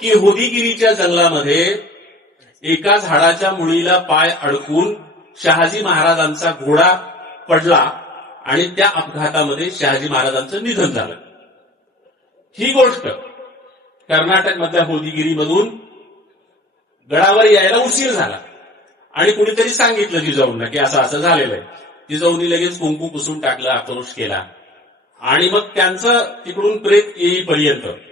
की होदीगिरीच्या जंगलामध्ये एका झाडाच्या मुळीला पाय अडकून शहाजी महाराजांचा घोडा पडला आणि त्या अपघातामध्ये शहाजी महाराजांचं निधन झालं. ही गोष्ट कर्नाटक मधल्या होदीगिरीमधून गडावर यायला उशीर झाला. आणि कुणीतरी सांगितलं जिजाऊंना की असं असं झालेलं आहे. जिजाऊंनी लगेच कुंकू पुसून टाकलं आक्रोश केला. आणि मग त्यांचं तिकडून प्रेत येईपर्यंत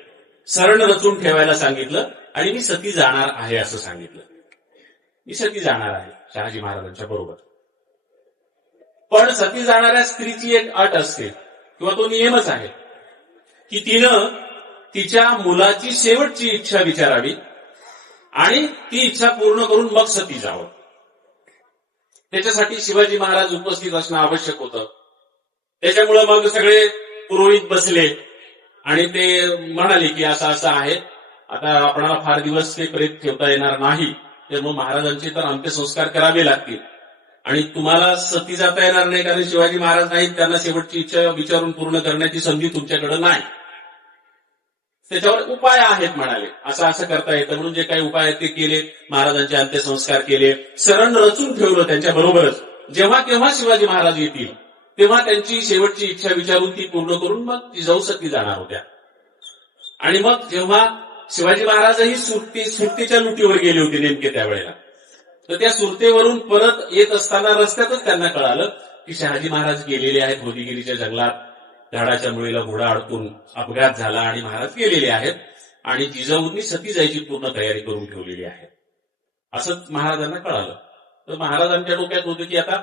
सरण रचून ठेवायला सांगितलं आणि मी सती जाणार आहे असं सांगितलं. मी सती जाणार आहे शहाजी महाराजांच्या बरोबर. पण सती जाणाऱ्या स्त्रीची एक अट असते किंवा तो नियमच आहे की तिनं तिच्या मुलाची शेवटची इच्छा विचारावी आणि ती इच्छा पूर्ण करून मग सती जावं. त्याच्यासाठी शिवाजी महाराज उपस्थित असणं आवश्यक होतं. त्याच्यामुळं मग सगळे पुरोहित बसले. आणि ते म्हणाले की असं असं आहे. आता आपणाला फार दिवस ते प्रेत ठेवता येणार नाही. तर मग महाराजांचे तर अंत्यसंस्कार करावे लागतील. आणि तुम्हाला सती जाता येणार नाही कारण शिवाजी महाराज नाहीत. त्यांना शेवटची इच्छा विचारून पूर्ण करण्याची संधी तुमच्याकडे नाही. त्याच्यावर उपाय आहेत म्हणाले. असं असं करता येतं म्हणून जे काही उपाय आहेत ते केले. महाराजांचे अंत्यसंस्कार केले. सरण रचून ठेवलं त्यांच्या बरोबरच. जेव्हा केव्हा शिवाजी महाराज येतील? तेव्हा त्यांची शेवटची इच्छा विचारून ती पूर्ण करून मग ती जाऊ सती जाणार होत्या. आणि मग जेव्हा शिवाजी महाराजही सुट्टी सुट्टीच्या लुटीवर गेले होते नेमके त्यावेळेला तर त्या सुरतेवरून परत येत असताना रस्त्यातच त्यांना कळालं की शहाजी महाराज गेलेले आहेत होदीगिरीच्या जंगलात. झाडाच्या मुळीला घोडा अडकून अपघात झाला आणि महाराज गेलेले आहेत आणि जिजाऊंनी सती जायची पूर्ण तयारी करून ठेवलेली आहे. असं महाराजांना कळालं. तर महाराजांच्या डोक्यात होतं की आता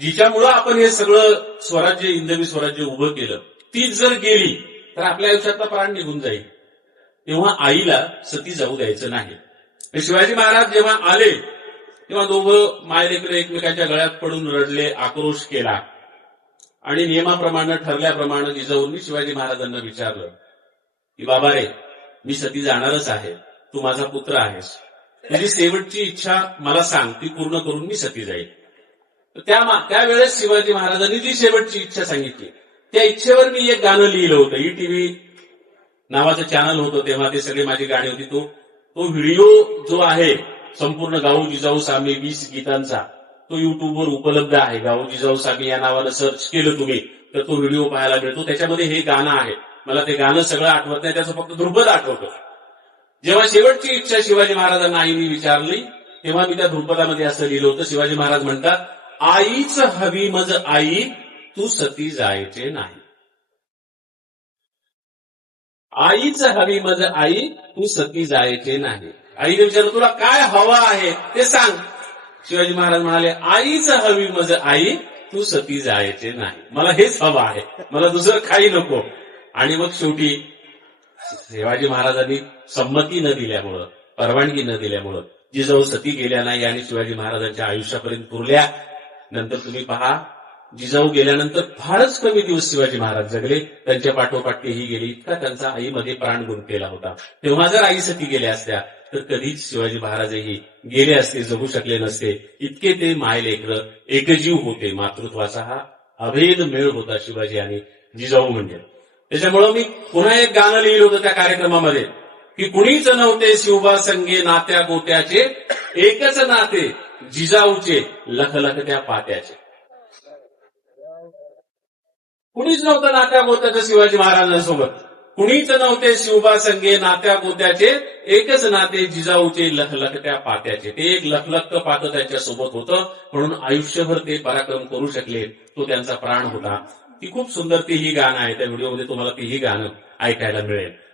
जिच्यामुळं आपण हे सगळं स्वराज्य इंदवी स्वराज्य उभं केलं तीच जर गेली तर आपल्या आयुष्यातला प्राण निघून जाईल. तेव्हा आईला सती जाऊ द्यायचं नाही. शिवाजी महाराज जेव्हा आले तेव्हा दोघं मायलेकडे एकमेकांच्या गळ्यात पडून रडले आक्रोश केला. आणि नियमाप्रमाणे ठरल्याप्रमाणे जिजाऊंनी शिवाजी महाराजांना विचारलं की बाबा रे मी सती जाणारच आहे. तू माझा पुत्र आहेस. तुझी शेवटची इच्छा मला सांग. ती पूर्ण करून मी सती जाईल त्या त्यावेळेस शिवाजी महाराजांनी जी शेवटची इच्छा सांगितली त्या इच्छेवर मी एक गाणं लिहिलं होतं ई टीव्ही नावाचं चॅनल होतं तेव्हा ते सगळी माझी गाणी होती तो तो व्हिडिओ जो आहे संपूर्ण गाऊ जिजाऊ सामी वीस गीतांचा तो युट्यूबवर उपलब्ध आहे. गाऊ जिजाऊ सामी या नावानं सर्च केलं तुम्ही तर तो व्हिडिओ पाहायला मिळतो. त्याच्यामध्ये हे गाणं आहे. मला ते गाणं सगळं आठवत नाही त्याचं फक्त ध्रुपद आठवतं. जेव्हा शेवटची इच्छा शिवाजी महाराजांना आईने विचारली तेव्हा मी त्या ध्रुपदामध्ये असं लिहिलं होतं. शिवाजी महाराज म्हणतात आईच हवी मज आई तू सती जायचे नाही. आईच हवी मज आई तू सती जायचे नाही. आईने विचारलं तुला काय हवं आहे ते सांग. शिवाजी महाराज म्हणाले आईच हवी मज आई तू सती जायचे नाही. मला हेच हवं आहे. मला दुसरं काही नको. आणि मग शेवटी शिवाजी महाराजांनी संमती न दिल्यामुळं परवानगी न दिल्यामुळं जिजाऊ सती गेल्या नाही आणि शिवाजी महाराजांच्या आयुष्यापर्यंत पुरल्या नंतर तुम्ही पहा जिजाऊ गेल्यानंतर फारच कमी दिवस शिवाजी महाराज जगले. त्यांच्या पाठोपाठ तेही गेली इतका त्यांचा आईमध्ये प्राण गुंतलेला होता. तेव्हा जर आईसाठी गेल्या असत्या तर कधीच शिवाजी महाराजही गेले असते जगू शकले नसते. इतके ते मायलेकर एकजीव होते मातृत्वाचा हा अभेद मेळ होता शिवाजी आणि जिजाऊ म्हणजे. त्याच्यामुळं मी पुन्हा एक गाणं लिहिलं होतं त्या कार्यक्रमामध्ये की कुणीच नव्हते शिवबा संगे नात्या गोत्याचे एकच नाते जिजाऊचे लखलखत्या पात्याचे. कुणीच नव्हतं नात्या गोत्याचं शिवाजी महाराजांसोबत. कुणीच नव्हते शिवबा संगे नात्या गोत्याचे एकच नाते जिजाऊचे लखलखत्या पात्याचे. ते एक लखलख पात त्यांच्यासोबत होतं म्हणून आयुष्यभर ते पराक्रम करू शकले. तो त्यांचा प्राण होता. ती खूप सुंदर तीही गाणं आहे. त्या व्हिडिओमध्ये तुम्हाला तीही गाणं ऐकायला मिळेल.